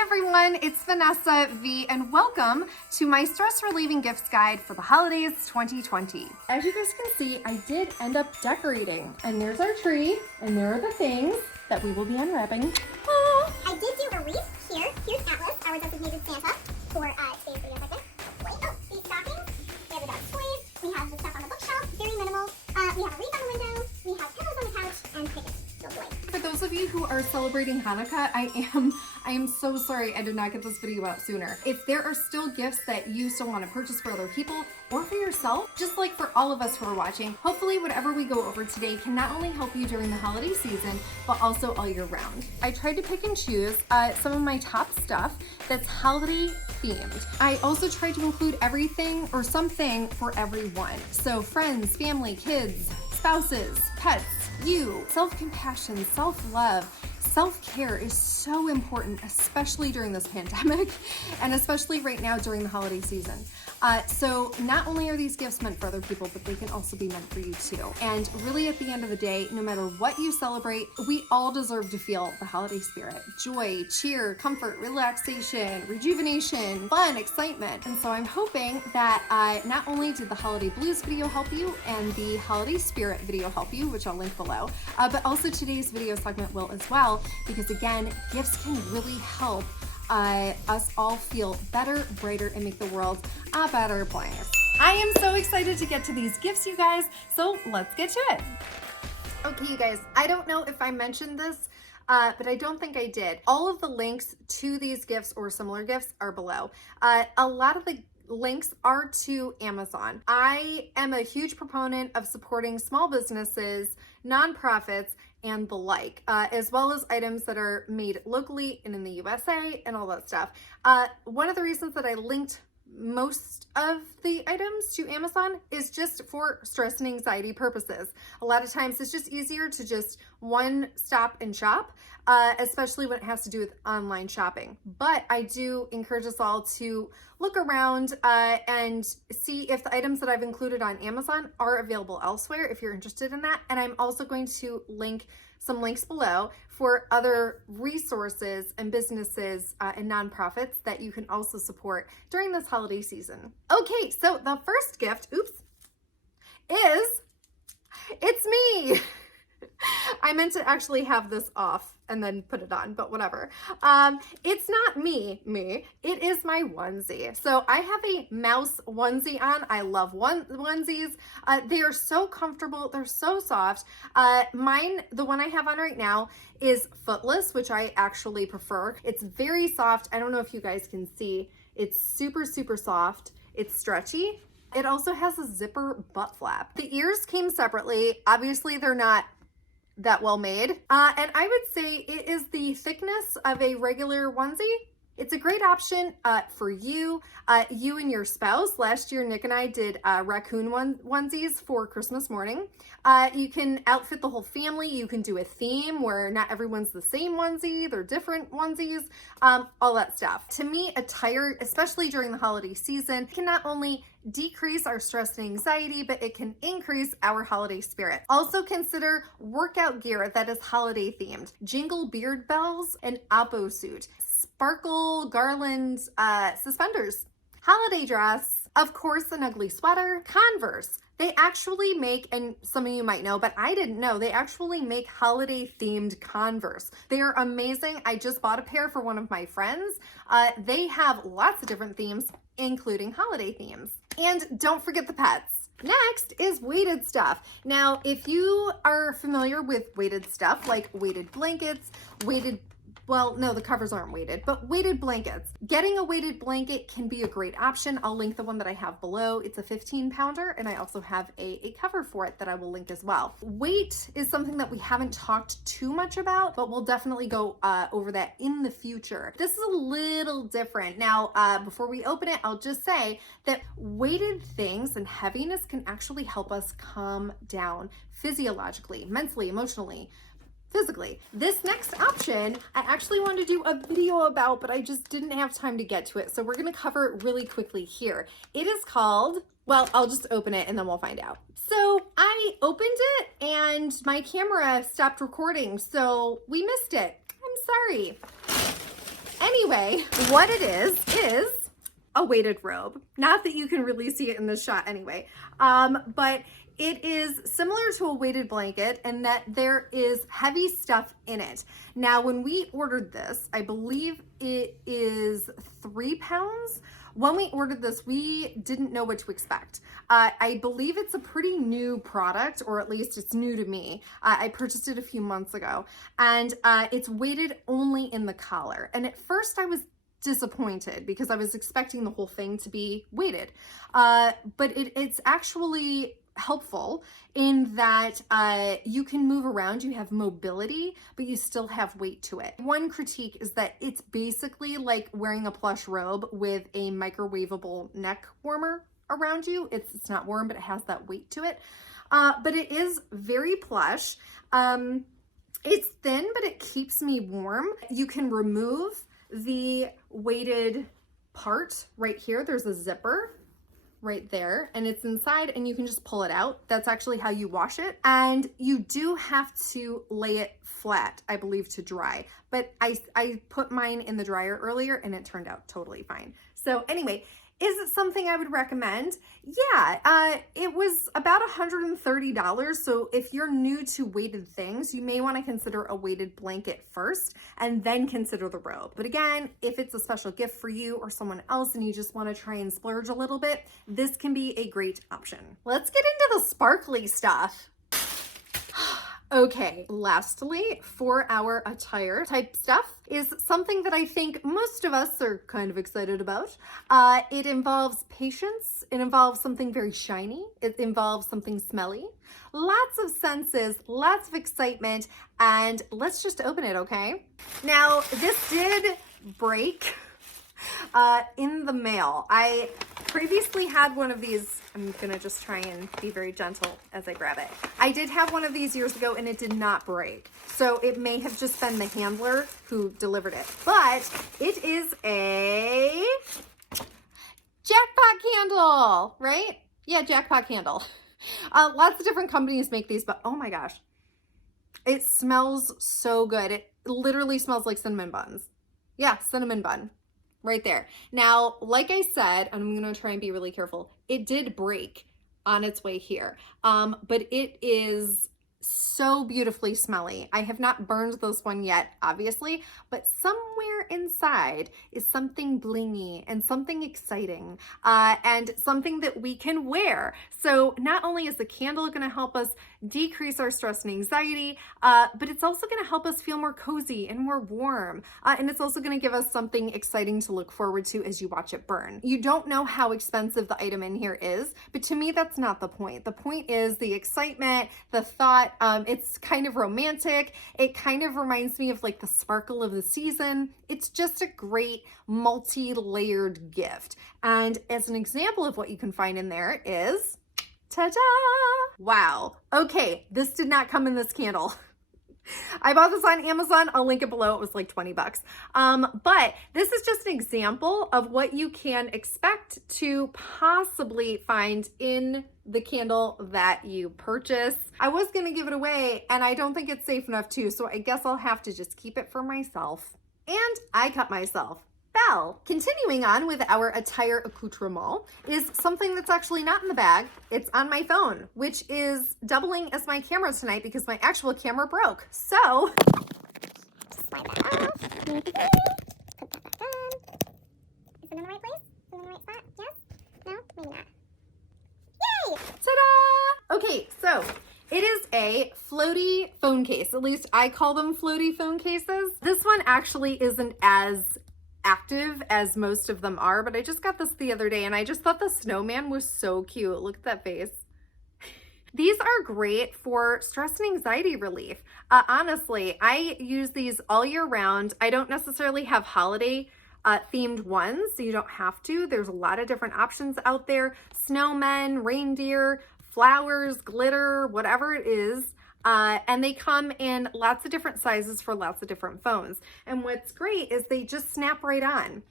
Hi everyone, it's Vanessa V and welcome to my stress relieving gifts guide for the holidays 2020. As you guys can see, I did end up decorating, and there's our tree and there are the things that we will be unwrapping. I did do a wreath here. Here's Atlas, our designated Santa, for today's video segment. Oh, these stockings. We have the dog's toys. We have the stuff on the bookshelf, very minimal. We have a wreath on the window. We have pillows on the couch and tickets. So boy. For those of you who are celebrating Hanukkah, I am so sorry I did not get this video out sooner. If there are still gifts that you still want to purchase for other people or for yourself, just like for all of us who are watching, hopefully whatever we go over today can not only help you during the holiday season, but also all year round. I tried to pick and choose some of my top stuff that's holiday themed. I also tried to include everything or something for everyone. So friends, family, kids, spouses, pets, you. Self-compassion, self-love, self-care is so important, especially during this pandemic and especially right now during the holiday season. So not only are these gifts meant for other people, but they can also be meant for you too. And really at the end of the day, no matter what you celebrate, we all deserve to feel the holiday spirit. Joy, cheer, comfort, relaxation, rejuvenation, fun, excitement. And so I'm hoping that not only did the holiday blues video help you and the holiday spirit video help you, which I'll link below, but also today's video segment will as well, because again, gifts can really help us all feel better, brighter, and make the world a better place. I am so excited to get to these gifts, you guys, so let's get to it. Okay, you guys, I don't know if I mentioned this, but I don't think I did. All of the links to these gifts or similar gifts are below. A lot of the links are to Amazon. I am a huge proponent of supporting small businesses, nonprofits, and the like, as well as items that are made locally and in the USA and all that stuff. One of the reasons that I linked most of the items to Amazon is just for stress and anxiety purposes. A lot of times it's just easier to just one stop and shop, especially when it has to do with online shopping. But I do encourage us all to look around and see if the items that I've included on Amazon are available elsewhere if you're interested in that. And I'm also going to link some links below for other resources and businesses and nonprofits that you can also support during this holiday season. Okay, so the first gift, it's me. I meant to actually have this off and then put it on, but whatever. It's not me, it is my onesie. So I have a mouse onesie on. I love onesies. They are so comfortable. They're so soft. Mine, the one I have on right now, is footless, which I actually prefer. It's very soft. I don't know if you guys can see. It's super, super soft. It's stretchy. It also has a zipper butt flap. The ears came separately. Obviously, they're not that well made. And I would say it is the thickness of a regular onesie. It's a great option for you and your spouse. Last year, Nick and I did raccoon onesies for Christmas morning. You can outfit the whole family. You can do a theme where not everyone's the same onesie. They're different onesies, all that stuff. To me, attire, especially during the holiday season, can not only decrease our stress and anxiety, but it can increase our holiday spirit. Also consider workout gear that is holiday themed. Jingle beard bells, an oppo suit, sparkle garland suspenders, holiday dress, of course an ugly sweater, Converse. They actually make, and some of you might know, but I didn't know, they actually make holiday themed Converse. They are amazing. I just bought a pair for one of my friends. They have lots of different themes, including holiday themes. And don't forget the pets. Next is weighted stuff. Now, if you are familiar with weighted stuff like weighted blankets, well, no, the covers aren't weighted, but weighted blankets. Getting a weighted blanket can be a great option. I'll link the one that I have below. It's a 15-pounder, and I also have a cover for it that I will link as well. Weight is something that we haven't talked too much about, but we'll definitely go over that in the future. This is a little different. Now, before we open it, I'll just say that weighted things and heaviness can actually help us calm down physiologically, mentally, emotionally, physically. This next option, I actually wanted to do a video about, but I just didn't have time to get to it. So we're gonna cover it really quickly here. It is called, well, I'll just open it and then we'll find out. So I opened it and my camera stopped recording, so we missed it. I'm sorry. anyway, what it is a weighted robe. Not that you can really see it in this shot anyway, but it is similar to a weighted blanket in that there is heavy stuff in it. Now, when we ordered this, I believe it is 3 pounds. When we ordered this, we didn't know what to expect. I believe it's a pretty new product, or at least it's new to me. I purchased it a few months ago, and it's weighted only in the collar. And at first I was disappointed because I was expecting the whole thing to be weighted. But it's actually helpful in that you can move around, you have mobility, but you still have weight to it. One critique is that it's basically like wearing a plush robe with a microwavable neck warmer around you. It's not warm, but it has that weight to it. But it is very plush. It's thin, but it keeps me warm. You can remove the weighted part right here. There's a zipper right there, and it's inside, and you can just pull it out. That's actually how you wash it. And you do have to lay it flat, I believe, to dry. But I put mine in the dryer earlier and it turned out totally fine. So anyway, is it something I would recommend? Yeah, it was about $130. So if you're new to weighted things, you may want to consider a weighted blanket first and then consider the robe. But again, if it's a special gift for you or someone else and you just want to try and splurge a little bit, this can be a great option. Let's get into the sparkly stuff. Okay, lastly, for our attire type stuff is something that I think most of us are kind of excited about. It involves patience. It involves something very shiny. It involves something smelly. Lots of senses, lots of excitement, and let's just open it, okay? Now, this did break in the mail. I previously had one of these. I'm gonna just try and be very gentle as I grab it. I did have one of these years ago and it did not break. So it may have just been the handler who delivered it. But it is a Jackpot Candle, right? Yeah, Jackpot Candle. Lots of different companies make these, but oh my gosh. It smells so good. It literally smells like cinnamon buns. Yeah, cinnamon bun. Right there. Now, like I said, I'm going to try and be really careful. It did break on its way here, but it is so beautifully smelly. I have not burned this one yet, obviously, but somewhere inside is something blingy and something exciting and something that we can wear. So not only is the candle going to help us decrease our stress and anxiety, but it's also going to help us feel more cozy and more warm. And it's also going to give us something exciting to look forward to as you watch it burn. You don't know how expensive the item in here is, but to me, that's not the point. The point is the excitement, the thought. It's kind of romantic. It kind of reminds me of like the sparkle of the season. It's just a great multi-layered gift. And as an example of what you can find in there is, ta-da! Wow. Okay, this did not come in this candle. I bought this on Amazon. I'll link it below. It was like 20 bucks. But this is just an example of what you can expect to possibly find in the candle that you purchase. I was going to give it away and I don't think it's safe enough too. So I guess I'll have to just keep it for myself. And I cut myself. Bell. Continuing on with our attire accoutrement is something that's actually not in the bag. It's on my phone, which is doubling as my camera tonight because my actual camera broke. So, Slide that off. Put that back on. Is it in the right place? Is it in the right spot? Yes? No? Maybe not. Yay! ta-da! Okay, so it is a floaty phone case. At least I call them floaty phone cases. This one actually isn't as active as most of them are, but I just got this the other day and I just thought the snowman was so cute. Look at that face. These are great for stress and anxiety relief. Honestly, I use these all year round. I don't necessarily have holiday themed ones, so you don't have to. There's a lot of different options out there. Snowmen, reindeer, flowers, glitter, whatever it is. And they come in lots of different sizes for lots of different phones. And what's great is they just snap right on.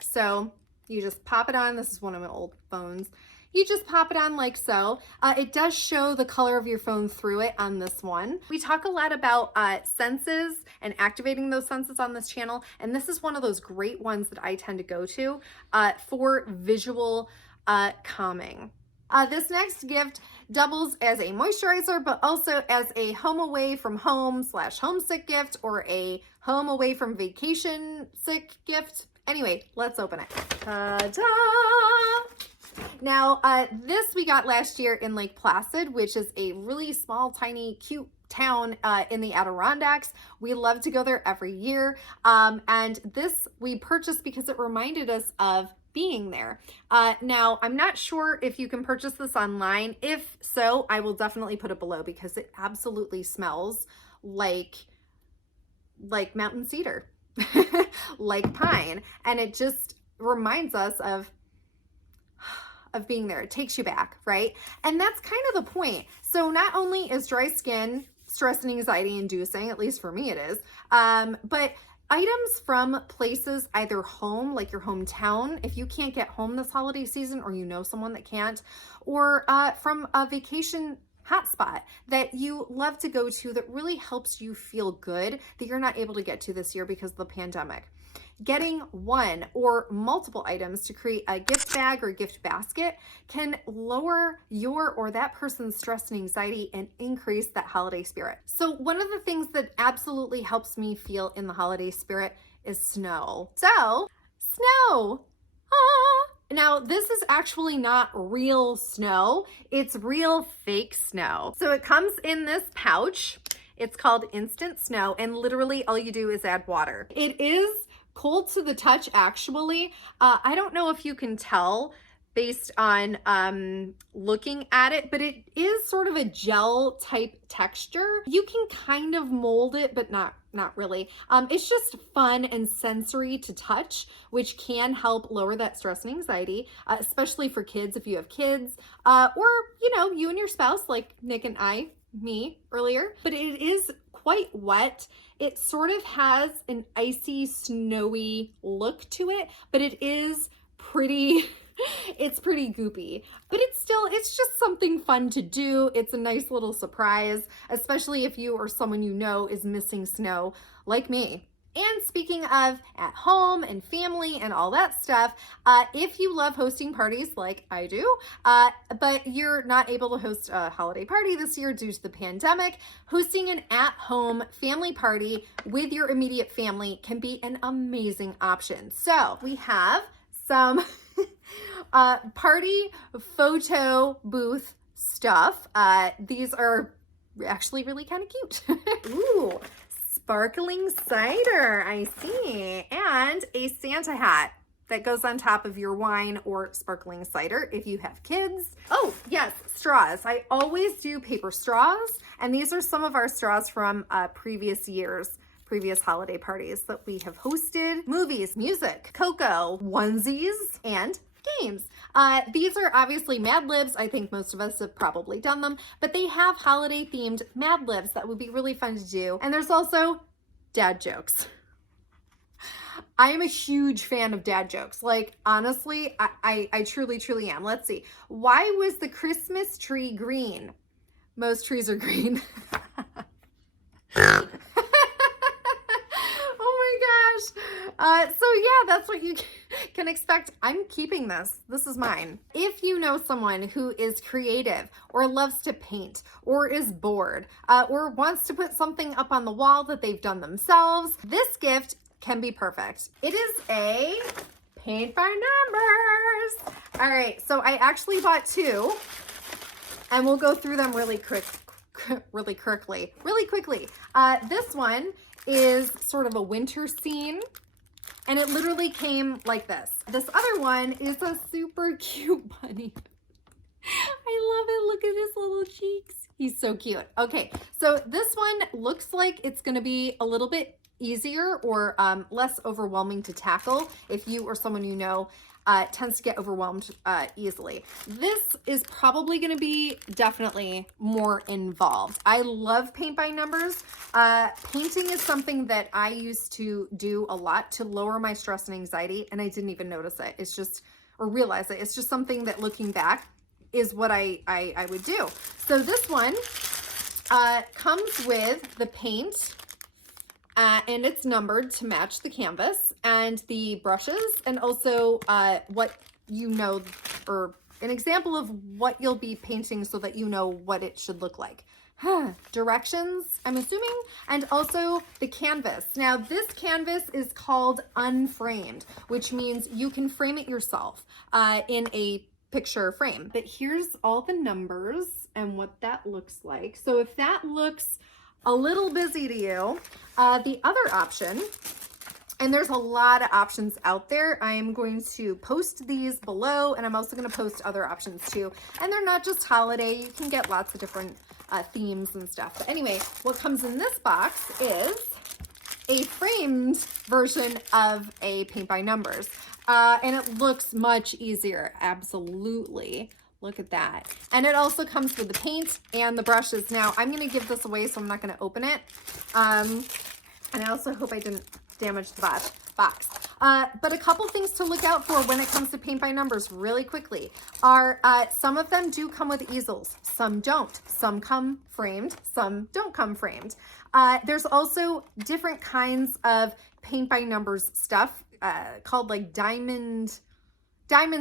So you just pop it on. This is one of my old phones. You just pop it on like so. It does show the color of your phone through it on this one. We talk a lot about senses and activating those senses on this channel, and this is one of those great ones that I tend to go to for visual calming. This next gift doubles as a moisturizer, but also as a home away from home / homesick gift, or a home away from vacation sick gift. Anyway, let's open it. Ta-da! Now, this we got last year in Lake Placid, which is a really small, tiny, cute town in the Adirondacks. We love to go there every year. And this we purchased because it reminded us of being there. Now, I'm not sure if you can purchase this online. If so, I will definitely put it below because it absolutely smells like mountain cedar, like pine. And it just reminds us of being there. It takes you back, right? And that's kind of the point. So not only is dry skin stress and anxiety inducing, at least for me it is, but items from places, either home, like your hometown, if you can't get home this holiday season, or you know someone that can't, or from a vacation hotspot that you love to go to that really helps you feel good that you're not able to get to this year because of the pandemic. Getting one or multiple items to create a gift bag or gift basket can lower your or that person's stress and anxiety and increase that holiday spirit. So one of the things that absolutely helps me feel in the holiday spirit is snow. So, snow! Ah! Now, this is actually not real snow. It's real fake snow. So it comes in this pouch. It's called Instant Snow, and literally all you do is add water. It is cold to the touch, actually. I don't know if you can tell based on looking at it, but it is sort of a gel type texture. You can kind of mold it, but not really. It's just fun and sensory to touch, which can help lower that stress and anxiety, especially for kids if you have kids, or you and your spouse, like Nick and me earlier. But it is quite wet. It sort of has an icy, snowy look to it, but it is pretty, it's pretty goopy. But it's just something fun to do. It's a nice little surprise, especially if you or someone you know is missing snow like me. And speaking of at home and family and all that stuff, if you love hosting parties like I do, but you're not able to host a holiday party this year due to the pandemic, hosting an at-home family party with your immediate family can be an amazing option. So we have some party photo booth stuff. These are actually really kind of cute. Ooh. Sparkling cider, I see, and a Santa hat that goes on top of your wine or sparkling cider if you have kids. Oh, yes, straws. I always do paper straws, and these are some of our straws from previous holiday parties that we have hosted. Movies, music, cocoa, onesies, and games. These are obviously Mad Libs. I think most of us have probably done them, but they have holiday themed Mad Libs that would be really fun to do. And there's also dad jokes. I am a huge fan of dad jokes. Like, honestly, I truly am. Let's see. Why was the Christmas tree green? Most trees are green. So yeah, that's what you can expect. I'm keeping this. This is mine. If you know someone who is creative or loves to paint or is bored or wants to put something up on the wall that they've done themselves, this gift can be perfect. It is a paint by numbers. All right, so I actually bought two, and we'll go through them really quickly. This one is sort of a winter scene, and it literally came like this. This other one is a super cute bunny. I love it. Look at his little cheeks. He's so cute. Okay, so this one looks like it's gonna be a little bit easier or less overwhelming to tackle if you or someone you know tends to get overwhelmed easily. This is probably going to be definitely more involved. I love paint by numbers. Painting is something that I used to do a lot to lower my stress and anxiety, and I didn't even notice it. It's just, or realize it. It's just something that looking back is what I would do. So this one comes with the paint and it's numbered to match the canvas and the brushes, and also what you know, or an example of what you'll be painting so that you know what it should look like. Directions, I'm assuming, and also the canvas. Now this canvas is called unframed, which means you can frame it yourself in a picture frame. But here's all the numbers and what that looks like. So if that looks a little busy to you, the other option, and there's a lot of options out there. I'm going to post these below, and I'm also going to post other options too. And they're not just holiday. You can get lots of different themes and stuff. But anyway, what comes in this box is a framed version of a paint by numbers. And it looks much easier. Absolutely. Look at that. And it also comes with the paint and the brushes. Now, I'm going to give this away, so I'm not going to open it. And I also hope I didn't damage the box. But a couple things to look out for when it comes to paint by numbers really quickly are some of them do come with easels, some don't. Some come framed, some don't come framed. There's also different kinds of paint by numbers stuff called like diamond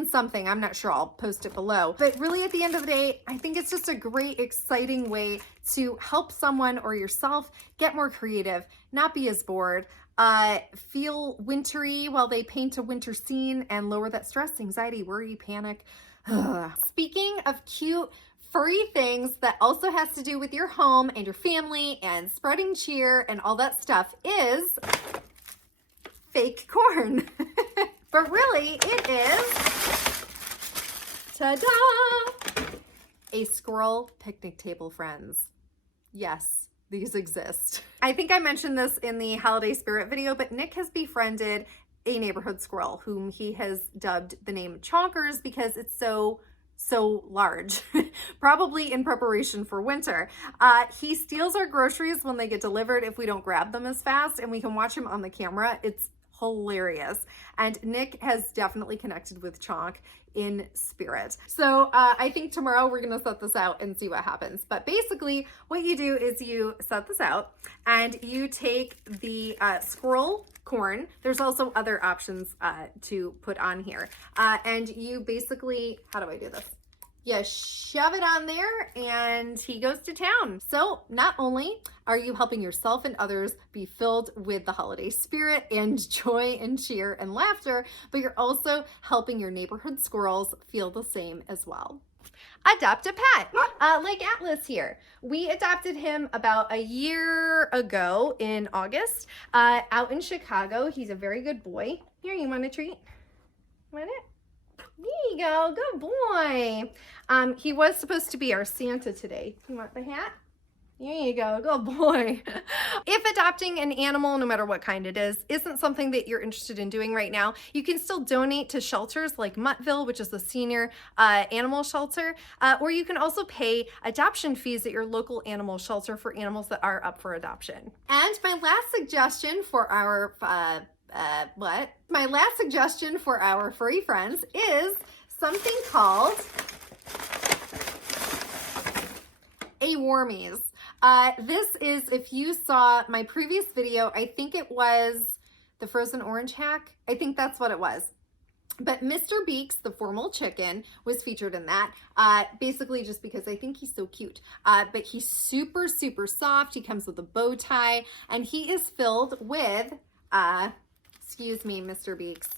something. I'm not sure. I'll post it below. But really at the end of the day, I think it's just a great, exciting way to help someone or yourself get more creative, not be as bored, feel wintry while they paint a winter scene, and lower that stress, anxiety, worry, panic. Speaking of cute, furry things that also has to do with your home and your family and spreading cheer and all that stuff is fake corn. But really, it is, ta-da, a squirrel picnic table, friends. Yes, these exist. I think I mentioned this in the holiday spirit video, but Nick has befriended a neighborhood squirrel whom he has dubbed the name Chonkers because it's so large, probably in preparation for winter. He steals our groceries when they get delivered if we don't grab them as fast, and we can watch him on the camera. It's hilarious. And Nick has definitely connected with Chonk in spirit. So I think tomorrow we're gonna set this out and see what happens. But basically what you do is you set this out and you take the squirrel corn. There's also other options to put on here. And you basically, how do I do this? You shove it on there and he goes to town. So not only are you helping yourself and others be filled with the holiday spirit and joy and cheer and laughter, but you're also helping your neighborhood squirrels feel the same as well. Adopt a pet, like Atlas here. We adopted him about a year ago in August, out in Chicago. He's a very good boy. Here, you want a treat? Want it? There you go, good boy. He was supposed to be our Santa today. You want the hat? There you go, good boy. If adopting an animal, no matter what kind it is, isn't something that you're interested in doing right now, you can still donate to shelters like Muttville, which is the senior animal shelter, or you can also pay adoption fees at your local animal shelter for animals that are up for adoption. And my last suggestion for our My last suggestion for our furry friends is something called a Warmies. This is, if you saw my previous video, I think it was the frozen orange hack. I think that's what it was. But Mr. Beaks, the formal chicken, was featured in that, basically just because I think he's so cute. But he's super, super soft. He comes with a bow tie, and he is filled with, excuse me, Mr. Beaks,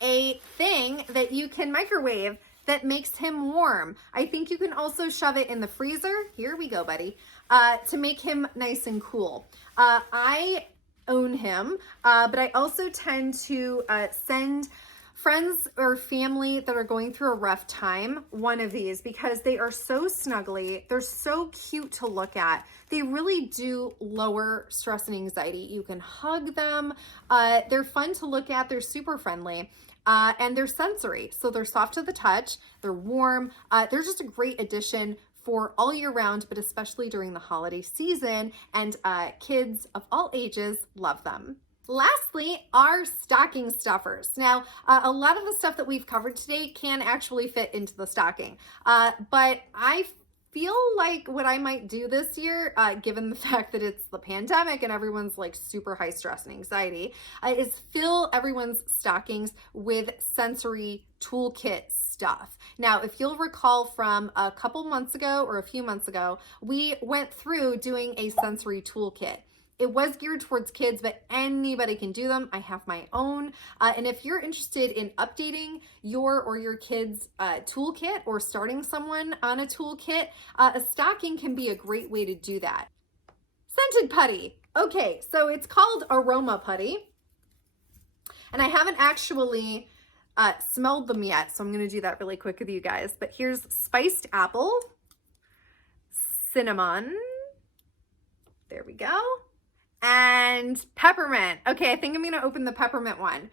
a thing that you can microwave that makes him warm. I think you can also shove it in the freezer. Here we go, buddy, to make him nice and cool. I own him, but I also tend to send friends or family that are going through a rough time one of these because they are so snuggly. They're so cute to look at. They really do lower stress and anxiety. You can hug them. They're fun to look at. They're super friendly. And they're sensory. So they're soft to the touch. They're warm. They're just a great addition for all year round, but especially during the holiday season. And kids of all ages love them. Lastly, our stocking stuffers. Now, a lot of the stuff that we've covered today can actually fit into the stocking, but I feel like what I might do this year, given the fact that it's the pandemic and everyone's like super high stress and anxiety, is fill everyone's stockings with sensory toolkit stuff. Now, if you'll recall from a couple months ago or a few months ago, we went through doing a sensory toolkit. It was geared towards kids, but anybody can do them. I have my own. And if you're interested in updating your or your kids' toolkit or starting someone on a toolkit, a stocking can be a great way to do that. Scented putty. Okay, so it's called Aroma Putty. And I haven't actually smelled them yet, so I'm going to do that really quick with you guys. But here's spiced apple, cinnamon. There we go. And peppermint. Okay, I think I'm gonna open the peppermint one.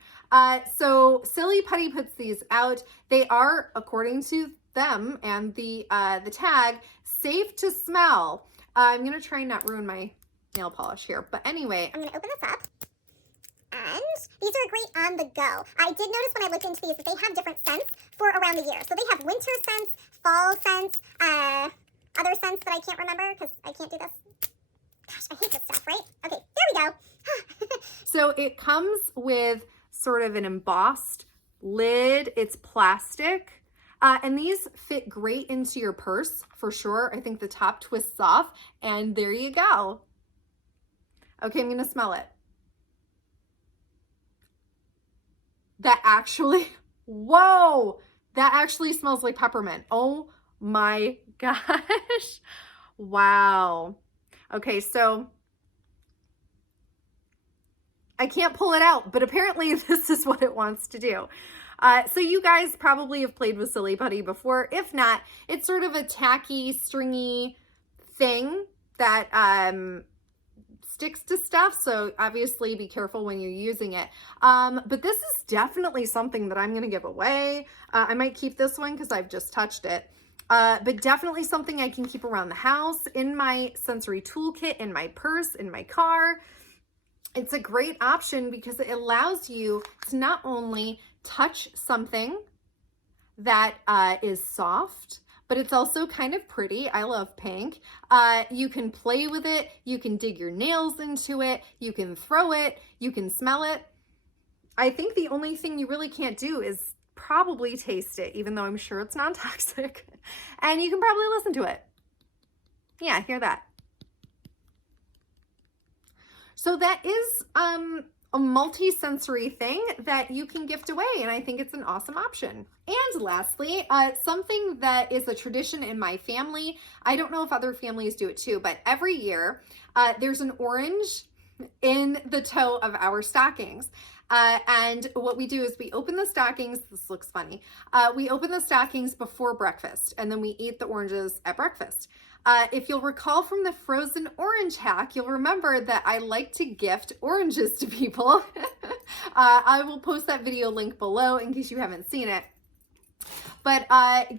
So Silly Putty puts these out. They are, according to them and the tag, safe to smell. I'm gonna try and not ruin my nail polish here, but anyway. I'm gonna open this up. And these are great on the go. I did notice when I looked into these that they have different scents for around the year. So they have winter scents, fall scents, other scents that I can't remember because I can't do this. Gosh, I hate this stuff, right? Okay, there we go. So it comes with sort of an embossed lid. It's plastic. And these fit great into your purse for sure. I think the top twists off and there you go. Okay, I'm gonna smell it. That actually, whoa, that actually smells like peppermint. Oh my gosh. Wow. Okay, so I can't pull it out, but apparently this is what it wants to do. So you guys probably have played with Silly Putty before. If not, it's sort of a tacky, stringy thing that sticks to stuff. So obviously be careful when you're using it. But this is definitely something that I'm going to give away. I might keep this one because I've just touched it. But definitely something I can keep around the house, in my sensory toolkit, in my purse, in my car. It's a great option because it allows you to not only touch something that is soft, but it's also kind of pretty. I love pink. You can play with it. You can dig your nails into it. You can throw it. You can smell it. I think the only thing you really can't do is probably taste it, even though I'm sure it's non-toxic. And you can probably listen to it. Yeah, hear that. So that is a multi-sensory thing that you can gift away, and I think it's an awesome option. And lastly, something that is a tradition in my family, I don't know if other families do it too, but every year there's an orange in the toe of our stockings. And what we do is we open the stockings, this looks funny, we open the stockings before breakfast, and then we eat the oranges at breakfast. If you'll recall from the frozen orange hack, you'll remember that I like to gift oranges to people. I will post that video link below in case you haven't seen it. But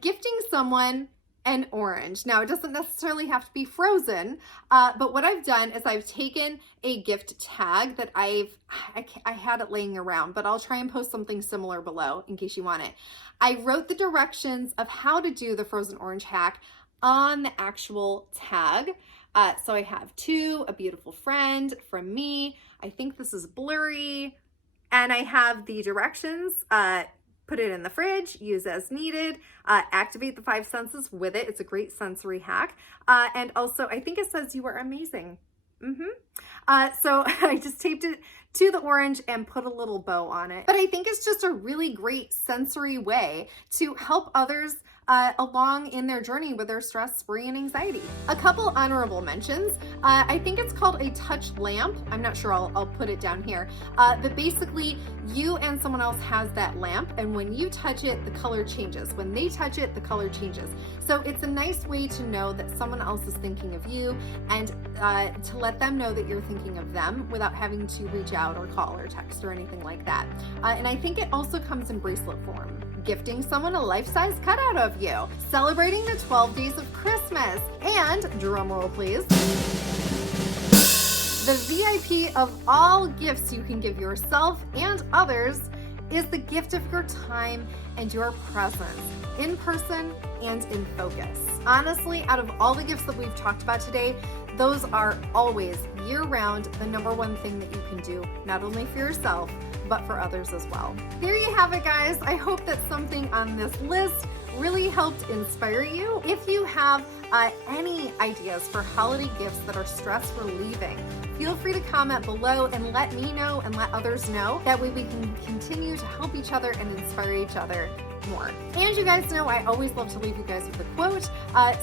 gifting someone an orange. Now, it doesn't necessarily have to be frozen, but what I've done is I've taken a gift tag that I had it laying around, but I'll try and post something similar below in case you want it. I wrote the directions of how to do the frozen orange hack on the actual tag. So I have to, a beautiful friend, from me. I think this is blurry. And I have the directions, put it in the fridge, use as needed, activate the 5 senses with it. It's a great sensory hack. And also, I think it says you are amazing. So I just taped it to the orange and put a little bow on it. But I think it's just a really great sensory way to help others along in their journey with their stress, worry, and anxiety. A couple honorable mentions. I think it's called a touch lamp. I'm not sure, I'll put it down here. But basically, you and someone else has that lamp, and when you touch it, the color changes. When they touch it, the color changes. So it's a nice way to know that someone else is thinking of you, and to let them know that you're thinking of them without having to reach out or call or text or anything like that. And I think it also comes in bracelet form. Gifting someone a life-size cutout of you, celebrating the 12 days of Christmas, and, drumroll please, The VIP of all gifts you can give yourself and others is the gift of your time and your presence, in person and in focus. Honestly, out of all the gifts that we've talked about today, those are always year-round the number one thing that you can do, not only for yourself, but for others as well. There you have it, guys. I hope that something on this list really helped inspire you. If you have any ideas for holiday gifts that are stress relieving, feel free to comment below and let me know and let others know. That way we can continue to help each other and inspire each other more. And you guys know I always love to leave you guys with a quote.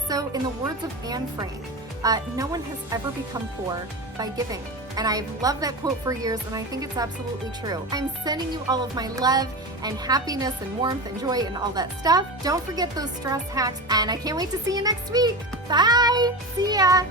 So in the words of Anne Frank, no one has ever become poor by giving. And I've loved that quote for years, and I think it's absolutely true. I'm sending you all of my love and happiness and warmth and joy and all that stuff. Don't forget those stress hacks, and I can't wait to see you next week. Bye! See ya!